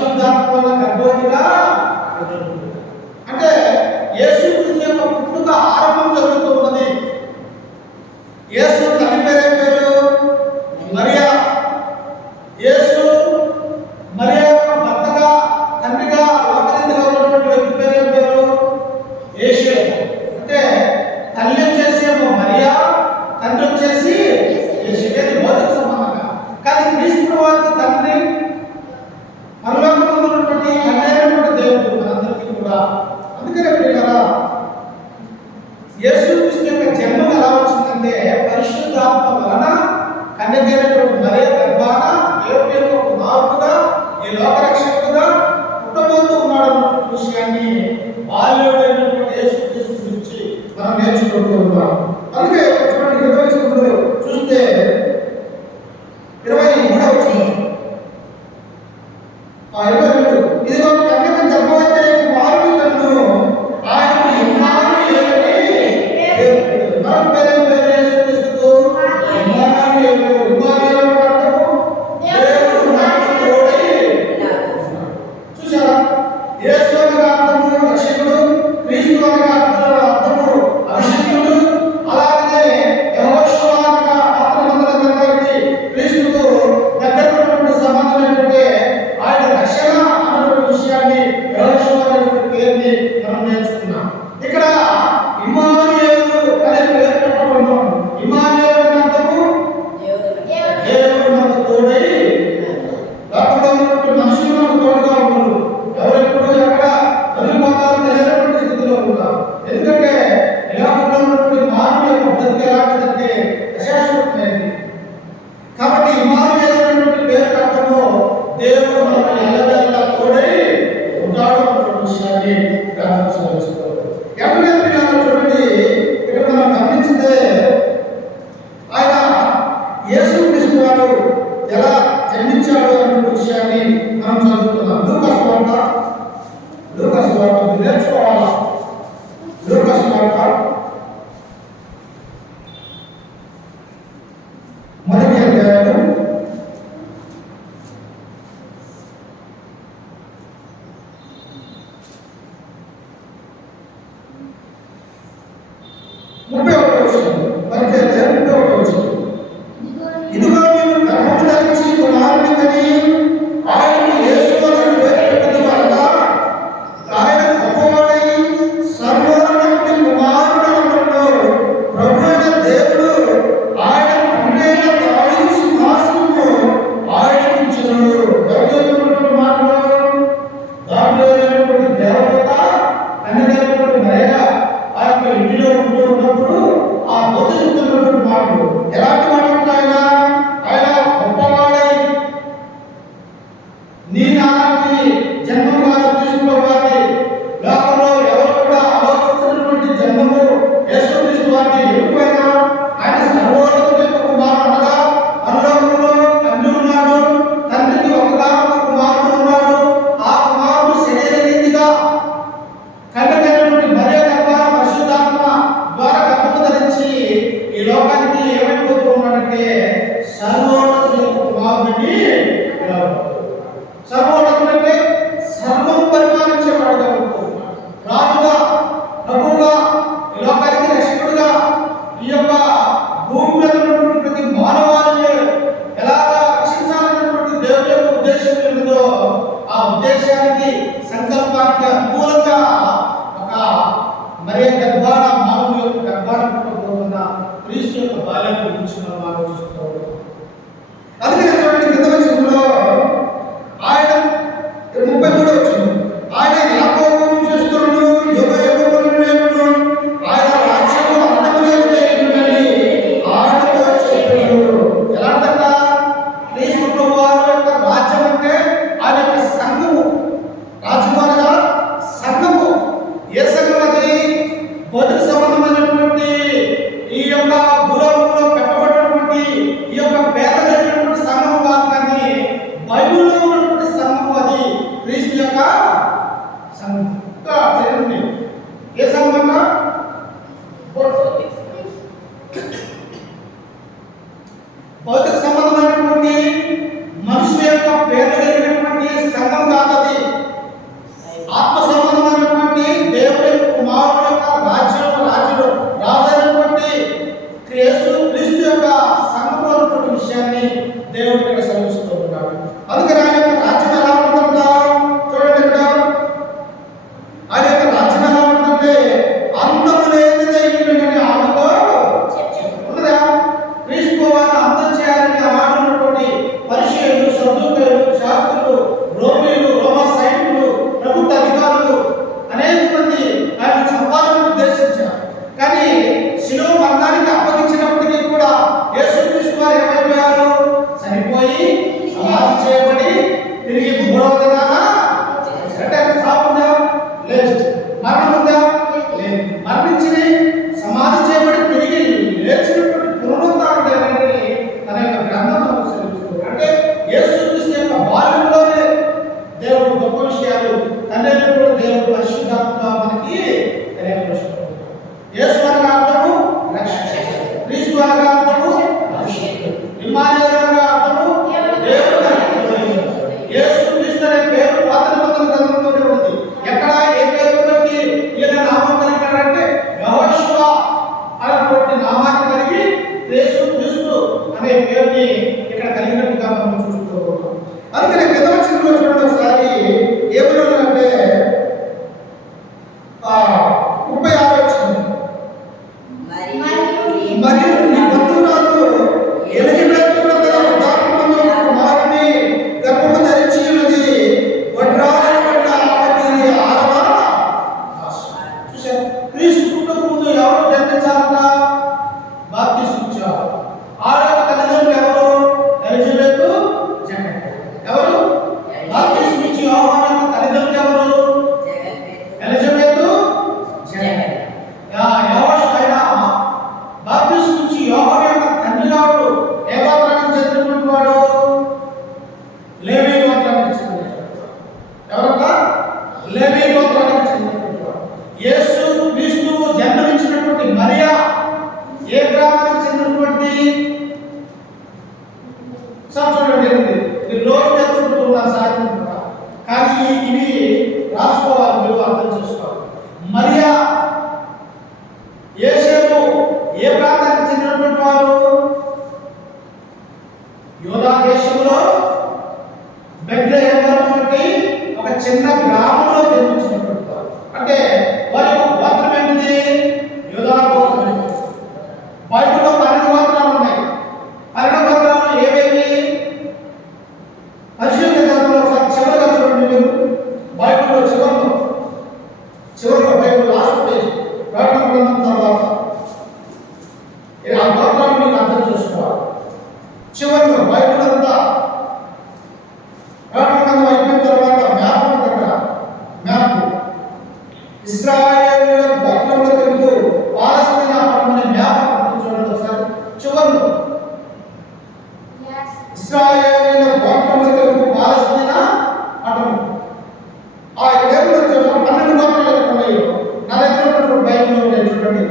పరిశుద్ధాత్మ వల్ల గర్భవతిగా అంటే యేసుక్రీస్తు యొక్క పుట్టుక ఆరంభం జరుగుతూ ఉన్నది. యేసు తల్లి పేరు ఏం పేరు? మరియా. యేసు మరియా యొక్క భర్తగా తండ్రిగా లోకరీతిగా ఉన్నటువంటి వ్యక్తి పేరు ఏం పేరు? యేసు. అంటే తల్లి వచ్చేసి మరియా, తండ్రి వచ్చేసి యేసు. ఇది భౌతిక సంబంధంగా. కానీ క్రీస్తు వారికి తండ్రి పరలోకంలో ఉన్నటువంటి తండ్రి దేవుడు మనందరికీ కూడా. అందుకనే పిల్లరా యేసుక్రీస్తు యొక్క జన్మం ఎలా వచ్చిందంటే పరిశుద్ధాత్మ వలన కన్యకైనటువంటి మరియ గర్భాన దేవుడి యొక్క కుమారుడుగా ఈ లోకరక్షకుడుగా పుట్టబోతూ ఉన్నాడు అన్నటువంటి విషయాన్ని బాల్యుడైనటువంటి యేసుక్రీస్తు గురించి మనం నేర్చుకుంటూ ఉన్నాం. అందుకే చూడండి 20 చూస్తే 23వ వచనం 22 ఇదిగో కన్యక గర్భవతి కుమారుడు కన్ను ఆయనకు ఇమ్మానుయేలు మనం పేరు యేసుక్రీస్తు ఇమ్మానుయేలు. ఇమ్మానుయేలు అర్థము దేవుడు మనకు తోడై. చూసారా? యేసు అనగా అర్థము రక్షకుడు, క్రీస్తు అనగా అర్థము అభిషిక్తుడు. అలాగే యెహోషువ అనగా పాత నిబంధన గ్రంథానికి క్రీస్తుకు దగ్గర ఉన్నటువంటి సంబంధం ఏంటంటే ఆయన రక్షణ అన్నటువంటి విషయాన్ని యెహోషువ అనేటువంటి పేరుని మనం నేర్చుకున్నాం. ఇక్కడ ఇమ్మానుయేలు అనే పేరు పెట్టబడినాం. ఇమ్మానుయేలు అనే అర్థము దేవుడు మనకు తోడై. లోకంలో ఉన్నటువంటి మనుషులు మనకు తోడుగా ఉన్నారు. ఎవరెప్పుడు ఎక్కడ వదిలిపోతారో తెలియనటువంటి స్థితిలో ఉంటారు. ఎందుకంటే లోకంలో ఉన్నటువంటి మానవుల యొక్క బ్రతికి ఎలాంటిదంటే అశాశ్వతమైనది. కాబట్టి ఇమ్మానుయేలు అనేటువంటి పేరు అర్థము దేవుడు మనకు ఎల్లవేళలా తోడై ఉంటాడు అన్నటువంటి విషయాన్ని గమనించవచ్చు. ఎవరైనా పిల్లలు చూడండి, ఇక్కడ మనం గమనించితే ఆయన యేసుక్రీస్తు వారు ఎలా జన్మించాడు అన్నటువంటి విషయాన్ని మనం చదువుతున్నాం. లూకా సువార్త నేర్చుకోవాలా. లూకా సువార్త మొదటి అధ్యాయం 30వ వచనం. మొదటి అధ్యాయం 30వ వచనం. ఇదిగో నీవు గర్భము ధరించి కుమారుని కని ఆయనకు యేసు అని పేరు పెట్టిన వలన ఆయన గొప్పవాడై సర్వోన్నతుని కుమారుడు అన్నప్పుడు ప్రభువైన దేవుడు ఆయన తండ్రి అయిన దావీదు సింహాసనము ఆయనకు ఇచ్చెను. ఎవరు మాటలు? దావీదు దేవత కన్యకైనటువంటి మరియ ఆ యొక్క ఇంటిలో ఉంటూ ఉన్నప్పుడు ఆ బోధ చెప్తున్నటువంటి మాటలు ఎలాంటి మాటలు? ఆయన గొప్పవాడై నీ నాటి జన్మం కాదు క్రీస్తు వారి లోకంలో ఎవరు కూడా ఆలోచించినటువంటి జన్మము యేసుక్రీస్తు వారిని ఎప్పుడైనా ఆయన సర్వోన్నతుని యొక్క కుమారుడు అనగా పరలోకంలో తండ్రి ఉన్నాడు, తండ్రికి ఒకగానొక కుమారుడు ఉన్నాడు. ఆ కుమారుడు శరీర రీతిగా కన్యకైనటువంటి మరియ గర్భాన పరిశుద్ధాత్మ ద్వారా గర్భము ధరించి ఈ లోకానికి ఏమైపోతూ ఉన్నాడంటే సర్వోన్నతుని యొక్క కుమారుడిని. సర్వోన్నతుడు అంటే సర్వం పరిపాలించేవాడుగా ఉంటాడు. రాజుగా, ప్రభువుగా, ఈ లోకానికి రక్షకుడుగా, ఈ యొక్క భూమి మీద ఉన్నటువంటి ప్రతి మానవాళిని ఎలాగా రక్షించాలన్నటువంటి దేవుని యొక్క ఉద్దేశం ఏమిటో ఆ ఉద్దేశానికి సంకల్పానికి అనుకూలంగా ఒక మరియ గర్భాన మానవుని యొక్క గర్భాన పుట్టబోతున్న క్రీస్తు యొక్క బాల్యాన్ని గురించి మనం ఆలోచిస్తూ ఉంటాం. అందుకని చూడండి కింద వచనంలో ఆయన 33వ వచనం ఆయన యాకోబు వంశస్థులను యుగయుగములను ఆయన రాజ్యము అంతము లేనిదని ఆయనతో చెప్పాడు. ఎలాంటంట? క్రీస్తు ప్రభువారి యొక్క రాజ్యం అంటే ఆయన యొక్క సంఘము. రాజ్యము అనగా సంఘము. ఏ సంఘం అది? భౌతిక సంబంధమైనటువంటి ఈ యొక్క భూలోకంలో పెట్టబడినటువంటి ఈ యొక్క పేద సంఘం కాదు, కానీ బైబిల్లో ఉన్నటువంటి సంఘం అది క్రీస్తు యొక్క మూడవ దినాన అంటే చావు ఉందా? లేదు. మరణం ఉందా? లేదు. మరణించి సమాధి చేయబడి తిరిగి లేచినటువంటి పునరుత్థానుడు అనేది తన యొక్క గ్రంథంలో సెలవిస్తుంది. అంటే యేసుక్రీస్తు యొక్క బాల్యంలోనే దేవుడు గొప్ప విషయాలు తండ్రి కూడా దేవుడు పరిశుద్ధాత్మ మనకి తెలియపరుస్తున్నాడు. యేసు అనగా అర్థము రక్షణ, క్రీస్తు అనగా అర్థము ఇమ్మానుయేలు అనగా అర్థము దేవుడు. యేసు క్రీస్తు అనే పేరు పాత నిబంధన గ్రంథంలోనే ఉంది. ఎక్కడ ఏ పేరు బట్టి ఈయన నామం కలిగాడంటే యెహోషువ అనేటువంటి నామాన్ని కలిగి యేసు క్రీస్తు అనే పేరుని ఇక్కడ కలిగినట్టుగా మనం చూస్తూ ఉన్నాం. అందుకనే పెద్ద చిన్న చూడండి ఒకసారి ఏమన్నాడంటే 36 వచ్చింది. మరియు నీ బంధువురాలు ఎలిజబెత్ కూడా తన వృద్ధాప్యమందు కుమారుని గర్భము ధరించి ఉన్నది. వడ్రాలను పట్ల ఆమెకు ఇది 6వ చూశారు. క్రీస్తు పుట్టక ముందు ఎవరు జన్మించాలట? బాప్తిస్మం ఇచ్చారు. ఆ యొక్క తల్లిదండ్రులు ఎవరు? ఎలిజబెత్, జకర్యా. ఎవరు? బాప్తిస్మం ఇచ్చి యోహాను యొక్క తల్లిదండ్రులు ఎవరు? ఎలిజబెత్, జకర్యా. యోహాను ఆయన బాప్తిస్మం ఇచ్చి యోహాను యొక్క తండ్రి గారు ఏ గోత్రానికి చెందినటువంటి వాడు? లేవీ గోత్రానికి చెందినటువంటి వాడు. ఎవరక్క? లేవీ గోత్రానికి చెందినటువంటి వాడు. యేసు క్రీస్తు జన్మించినటువంటి మరియా ఏ గ్రామానికి చెందినటువంటి? సార్ చూడండి, మీరు రోజు నేర్చుకుంటున్నారు సాయంత్రం కూడా, కానీ ఇవి రాసుకోవాలి, మీరు అర్థం చేసుకోవాలి. మరియా యేసేపు ఏ ప్రాంతానికి చెందినటువంటి వారు? యూదా దేశంలో బెత్లెహేము అనేటువంటి ఒక చిన్న గ్రామంలో జన్మించినటువంటి వారు. అంటే వారి యొక్క గోత్రం ఏంటిది? యూదా గోత్రం. బైబిల్లో 12 గోత్రాలు ఉన్నాయి. 12 గోత్రాలు ఏవేవి? పరిశుద్ధ గ్రంథంలో ఒకసారి చివరిగా చూడండి మీరు. బైబిల్లో చివరిలో బైబిల్ లాస్ట్ పేజ్ ప్రకటన గ్రంథం తర్వాత ఆ గోత్రాలు మీకు అర్థం చేసుకోవాలి. చివరిలో బైబిల్ అంతా ప్రకటన గ్రంథం అయిపోయిన తర్వాత మ్యాప్ ఉంటుంది. మ్యాప్ ఇశ్రాయేలీయుల గోత్రముల కొరకు పాలస్తీనా పట్టణం మ్యాప్ చూడండి ఒకసారి. చివరిలో ఇశ్రాయేలీయుల గోత్రముల కొరకు పాలస్తీనా పట్టణం. ఆ టేబుల్ వచ్చేసి 12 గోత్రాలు ఉన్నాయి. నా దగ్గర ఉన్నటువంటి బైబిల్లో ఉన్నాయి చూడండి.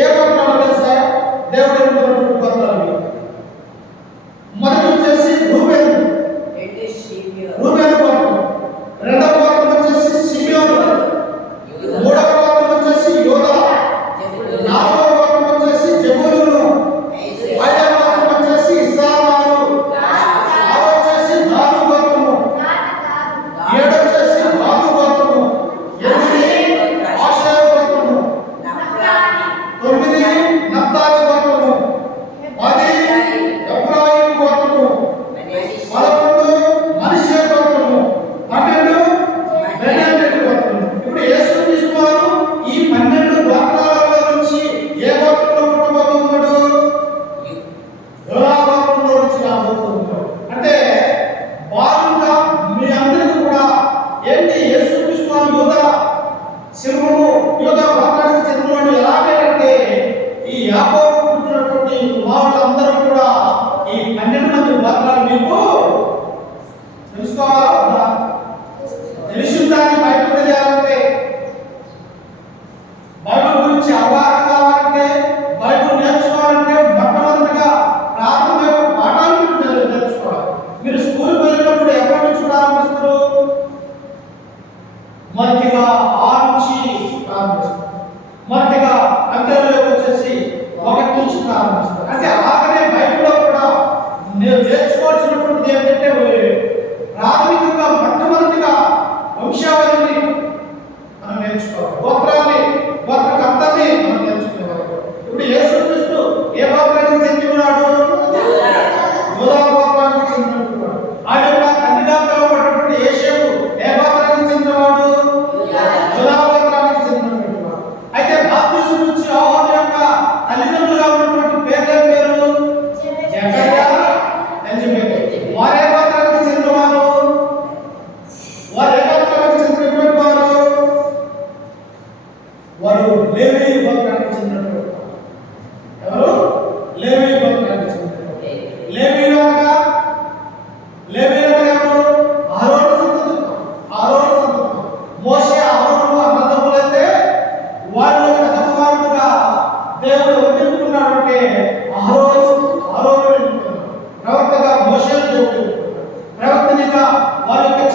ఏ గోత్రాలు తెలుసా? దేవుడు ఎన్నుకున్నటువంటి గోత్రాలు. మొదటి వచ్చేసి రూబేను గోత్రం. రెండవ గోత్రం వచ్చేసి షిమియోను. మూడవ గోత్రం వచ్చేసి యూదా. నాలుగవ గోత్రం వచ్చేసి జెబూలూను. ఐదవ గోత్రం వచ్చేసి ఇశ్శాఖారు. ఆరవ వచ్చేసి దాను గోత్రము. ఏడవ వచ్చేసి గాదు గోత్రము. ఎనిమిది ఆషేరు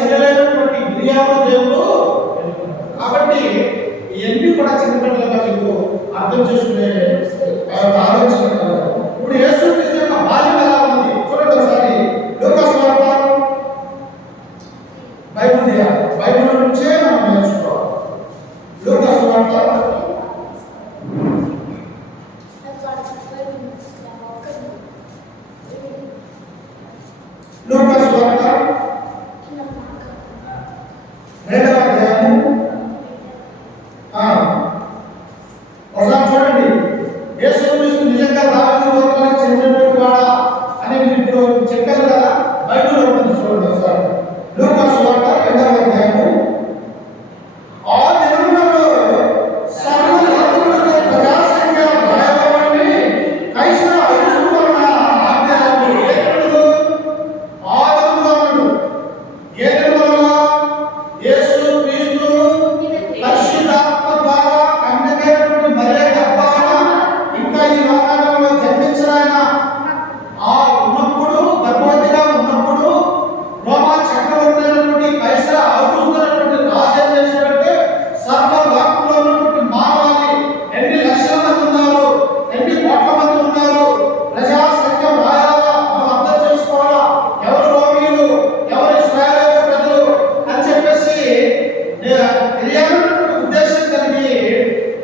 చెల్లెలైనటువంటి మిరియాము దేవుడు కాబట్టి ఇవన్నీ కూడా చిన్నపిల్లలుగా మీకు అర్థం చేసుకునే ఆలోచన. ఇప్పుడు యేసుక్రీస్తు యొక్క బాల్యం ఎలా ఉంది చూడండి ఒకసారి. లూకా సువార్త బైబిల్ నుంచే మనం నేర్చుకోవాలి. లూకా సువార్త రెండవ అధ్యాయము ఒకసారి చూడండి. యేసుక్రీస్తు నిజంగా దావీదు గోత్రానికి చెందినటువంటి వాడా అని మీరు ఇప్పుడు చెప్పారు కదా, బైబిల్లో ఉంటుంది చూడండి ఒకసారి. లూకా సువార్త రెండవ అధ్యాయము. ఆ దినములలో సర్వలోకములకు ప్రజాసంఖ్య భయపడి కైసర అగుస్తు వలన ఆజ్ఞలు ఏదెనులు ఆ దినములలో ఏ దినములలో యేసుక్రీస్తు పరిశుద్ధాత్మ ద్వారా కన్యకైనటువంటి మరియ గర్భాన ఇంకా ఈ లోకంలో జన్మించిన ఆ ఉన్నప్పుడు గర్భవతిగా ఉన్నప్పుడు రోమా చక్రవర్తి అయినటువంటి కైసర అగుస్తు అయినటువంటి రాజు ఏం చేశాడంటే సర్వలోకంలో ఉన్నటువంటి మానవాళి ఎన్ని లక్షల మంది ఉన్నారు, ఎన్ని కోట్ల మంది ఉన్నారు, ప్రజా సంఖ్య రాయాలా, మనం అర్థం చేసుకోవాలా, ఎవరు రోమీయులు, ఎవరు ఇశ్రాయేలు ప్రజలు అని చెప్పేసి తెలియాలన్నటువంటి ఉద్దేశం కలిగి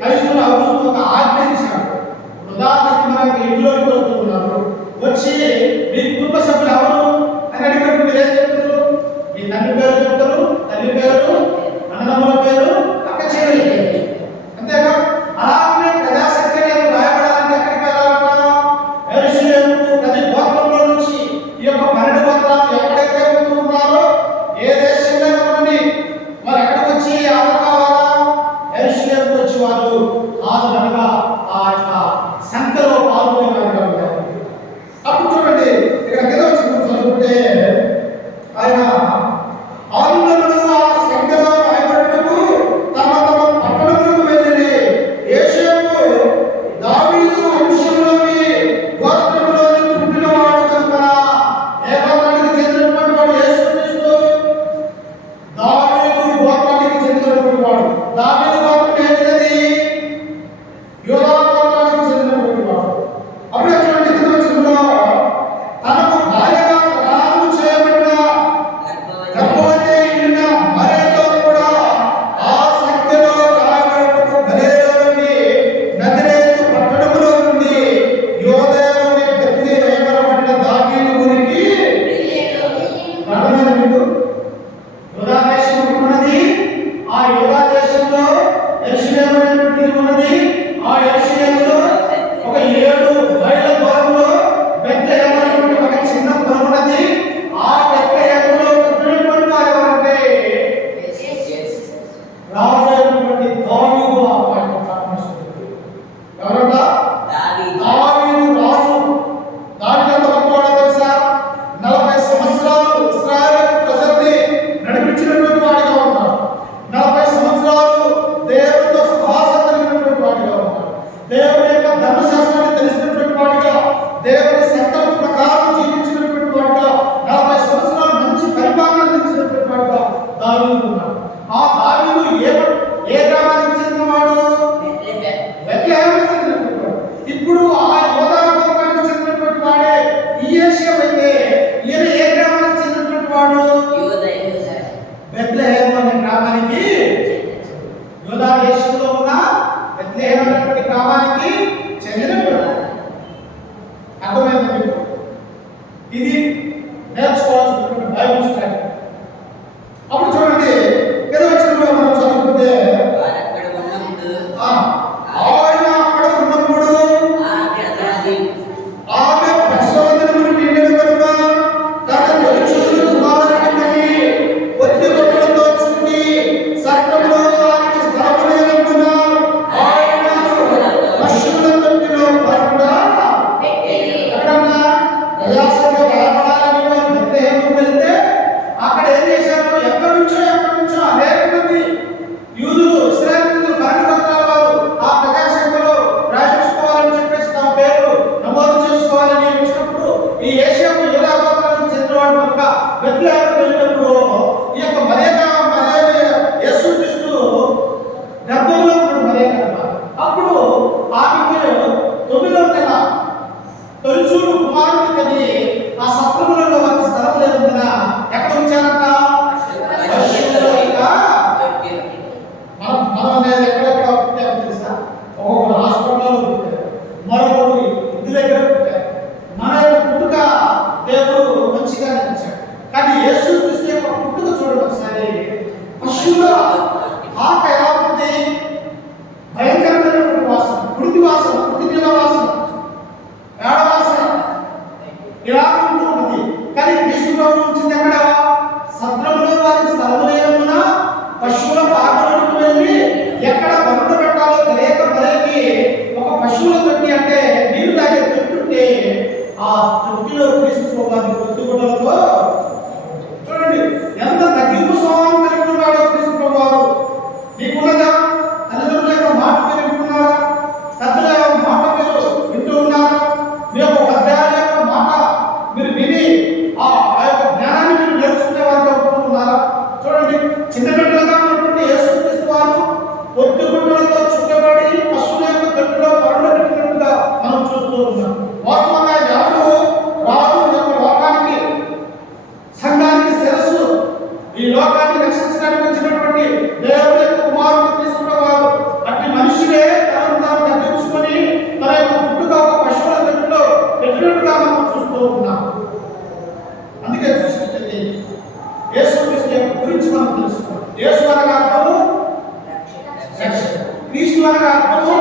కైసర అగుస్తు ఒక ఆజ్ఞ ఇచ్చాడు. ఉదాహరణకి మనకి ఇంట్లోకి వస్తున్నారు, వచ్చి మీ కుటుంబ సభ్యులు ఎవరు అని అడిగినప్పుడు మీరు ఏం చెప్తారు? మీ తండ్రి పేరు చెప్తారు, తల్లి పేరు, అన్నదమ్ముల పేరు, అక్క చెల్లెలి పేరు, అంతేగా. అలాగే ప్రజాసంఖ్య రాయబడాలంటే ఎక్కడికి వెళ్ళాలంట? యెరూషలేముకు ప్రతి గోత్రంలో నుంచి ఈ యొక్క 12 గోత్రాలు ఎక్కడైతే ఉన్నారో ఏ దేశంలో ఉన్నది వారు ఎక్కడికి వచ్చి హాజరు కావాలా? యెరూషలేముకు వచ్చి వాళ్ళు హాజరుగా ఆ యొక్క సంఖ్యలో పాల్గొనేవారుగా ఉంటారు. అప్పుడు చూడండి ఇక్కడ కింద వచ్చి చదువుకుంటే ఆయన అందరూ ఆ సంఖ్యలో రాయబడినప్పుడు తమ తమ పట్టణములకు వెళ్ళి యేసేపు దావీదు వంశంలోని గోత్రంలోని పుట్టినవాడు కనుక. ఏ గోత్రానికి చెందినటువంటి వాడు యేసుక్రీస్తు? దావీదు గోత్రానికి చెందినటువంటి వాడు. దావీదు గోత్రం ఏంటిది? యూదా గోత్రానికి చెందినటువంటి వాడు. అప్పుడే చూడండి కింద వచ్చిన తనకు భార్యగా ప్రదానము చేయబడిన గర్భవతి అయిన మరియతో కూడా ఆ సంఖ్యలో రాయబడినప్పుడు గలిలయలోని నజరేతు పట్టణములో నుండి యూదయలోని బెత్లెహేమునబడిన దావీదు ఊరికి నడమని మీకు యూదా దేశం ఉన్నది. ఆ యూదా దేశంలో యెరూషలేము అనేటువంటిది ఉన్నది. ఆ యెరూషలేములో ఒక 7 మైళ్ళ దూరంలో బెత్లెహేము అనేటువంటి ఒక చిన్న పురం ఉన్నది. ఆ బెత్లెహేములో పుట్టినటువంటి వారు ఎవరంటే రాజు అయినటువంటి దావీదు. ఆ పట్టణస్థుడు ఎవరంట? దావీదు రాజు. దావీదు ఎంత గొప్పవాడో తెలుసా? 40 సంవత్సరాలు ఇశ్రాయేలు ప్రజల్ని నడిపించినటువంటి వాడిగా ఉన్నాడు. 40 సంవత్సరాలు దేవుడితో సహవాసం కలిగినటువంటి వాడిగా ఉన్నాడు. దేవుని యొక్క ధర్మశాస్త్రాన్ని తెలిసినటువంటి వాడిగా, దేవుని సంకల్ప ప్రకారం జీవించినటువంటి వాడిగా, 40 సంవత్సరాలు మంచి పరిపాలన అందించినటువంటి వాడిగా దావీదు ఉన్నాడు. ఆ దావీదు ఏ గ్రామానికి చెందినవాడు? బెత్లెహేముకు చెందినటువంటి వాడు. ఇప్పుడు ఆ యూదా గోత్రానికి చెందినటువంటి వాడే ఈ యేషయం అయితే ఈయన ఏ గ్రామానికి చెందినటువంటి వాడు? బెత్లెహేము అనే గ్రామానికి, యూదా దేశంలో ఉన్న బెత్లెహేము అనేటువంటి గ్రామానికి చెందినటువంటి వాడు. అర్థమైంది మీకు? ఇది నేర్చుకోవాల్సినటువంటి బైబిల్ స్టడీ. అప్పుడు చూడండి ఏదో వచ్చినప్పుడు మనం చదువుకుంటే చిన్న బిడ్డలుగా ఉన్నటువంటి యేసుక్రీస్తు వారు పొట్టు గుడ్డలతో చుట్టబడి పశువుల యొక్క గట్టులో పరుండబెట్టినట్టుగా మనం చూస్తూ ఉన్నాం. వాస్తవంగా ఎవరు రాజు యొక్క లోకానికి సంఘానికి శిరస్సు, ఈ లోకాన్ని రక్షించడానికి వచ్చినటువంటి దేవుడి యొక్క కుమారుడు క్రీస్తు వారు అట్టి మనుషులే తనను తాను తగ్గించుకొని తన యొక్క పుట్టుక ఒక పశువుల గట్టులో పెట్టినట్టుగా మనం చూస్తూ ఉన్నాం. అందుకే చూసినట్లయితే యేసుక్రీస్తు యొక్క గురించి మనం తెలుసుకోవాలి. యేసు అనగా అర్థము రక్షణ, క్రీస్తు అనగా అర్థము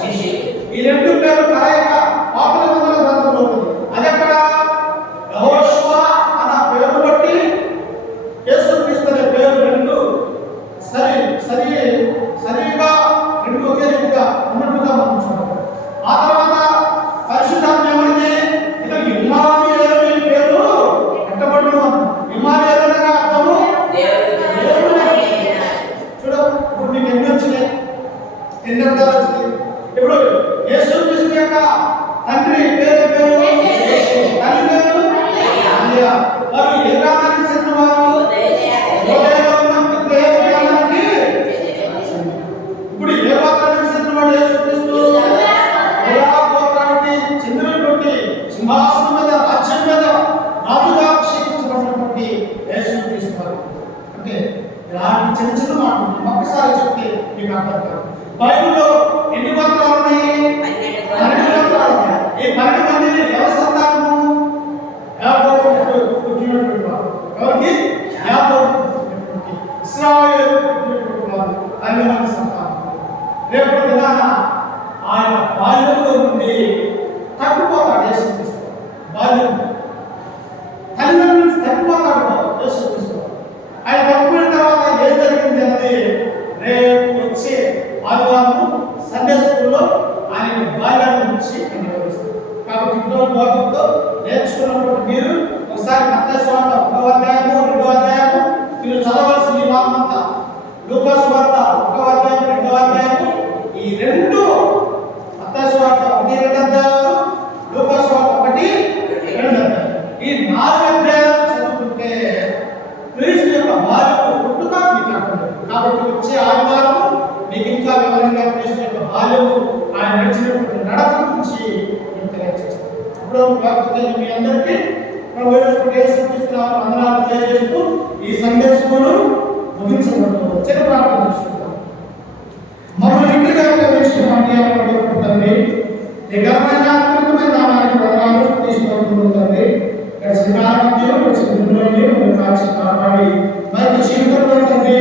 శిష్యుడు. ఈ రెండు పేర్లు కలయిక పాత నిబంధన గ్రంథంలో ఉంది. అది ఎక్కడ? యెహోషువ అన్న పేరును బట్టి యేసుక్రీస్తు అనే పేరు రెండు సరిగా రెండు ఒకే రీతిగా ఉన్నట్టుగా మనం చూడాలి. ఆ తర్వాత పరిశుద్ధాత్మ ఏమైంది? ఇక ఇమ్మానుయేలు అనే పేరు పెట్టబడును. ఇమ్మానుయేలు అనగా అర్థము చూడ. ఇప్పుడు మీకు ఎన్ని వచ్చినాయి? ఎన్ని అర్థాలు వచ్చినాయి? ఇప్పుడు యేసుక్రీస్తు యొక్క తండ్రి పేరు తల్లి పేరు మరియా. వారు ఏ గ్రామానికి చెందినవారు? యూదయలో ఉన్న బెత్లెహేము గ్రామానికి. ఇప్పుడు ఏ గోత్రానికి చెందినవాడు యేసుక్రీస్తు? యూదా గోత్రానికి చెందినటువంటి సింహాసనం మీద రాజ్యం మీద రాజుగా అభిషేకించబడినటువంటి యేసుక్రీస్తు వారు. అంటే ఇలాంటి చిన్న చిన్న మాటలు ఒక్కసారి చెప్తే మీకు అర్థం కాదు. బైబిల్లో ఎన్ని గోత్రాలు ఉన్నాయి? 12 గోత్రాలు ఉన్నాయి. ఈ 12 మందిని ఎవరి సంతానము? యాకోబు పుట్టినటువంటి వారు. ఎవరికి? యాకోబు పుట్టినటువంటి ఇశ్రాయేలు పుట్టినటువంటి వారు 12 మంది సంతానం. రేపటి దినాన ఆయన బాల్యంలో నుండి తగ్గిపోతాడు యేసుక్రీస్తు. బాల్యం తల్లిదండ్రుల నుంచి తగ్గిపోతాడు యేసుక్రీస్తు. ఆయన తగ్గిపోయిన తర్వాత ఏం జరిగింది అన్నది రేపు వచ్చే ఆదివారం సండే స్కూల్లో ఆయన బాల్యాన్ని గురించి నిర్వహిస్తారు. కాబట్టి ఇంతవరకు వాటితో నేర్చుకున్నప్పుడు మీరు ఒకసారి మత్తయి సువార్త 1వ అధ్యాయము 2వ అధ్యాయము మీరు చదవాల్సిన ఈ వారం అంతా, లూకా సువార్త 1వ అధ్యాయం 2వ అధ్యాయము, ఈ రెండు మత్తయి సువార్త 1-2 అధ్యాయాలు, లూకా సువార్త 1-2 అధ్యాయాలు, ఈ 4 అధ్యాయాలు చదువుకుంటే క్రీస్తు యొక్క బాల్యము పుట్టుక మీకు అర్థమవుతుంది. కాబట్టి వచ్చే ఆదివారం మీకు ఇంకా వివరంగా క్రీస్తు యొక్క బాల్యము, ఆయన నడిచినటువంటి నడక గురించి నేను తెలియజేస్తాను. ఇప్పుడు కాకపోతే మీ అందరికీ వందనాలు తెలియజేస్తూ ఈ సండే స్కూలు ముగించబడుతుంది. చిన్న ప్రార్థన చేసుకుంటాం. మమ్మల్ని ఇంటిగా తండ్రి, ఈ ఘనమైన అద్భుతమైన నామానికి వందనాలు తీసుకుంటుంది. కాచి కాపాడి మరి జీవితంలో తండ్రి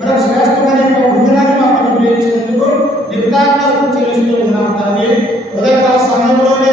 మనకు శ్రేష్టమైన వృద్ధిని మాకు అనుగ్రహించినందుకు నిబితాజ్ఞాసం చెల్లిస్తూ ఉన్నాం తండ్రి. ఉదయకాల సమయంలోనే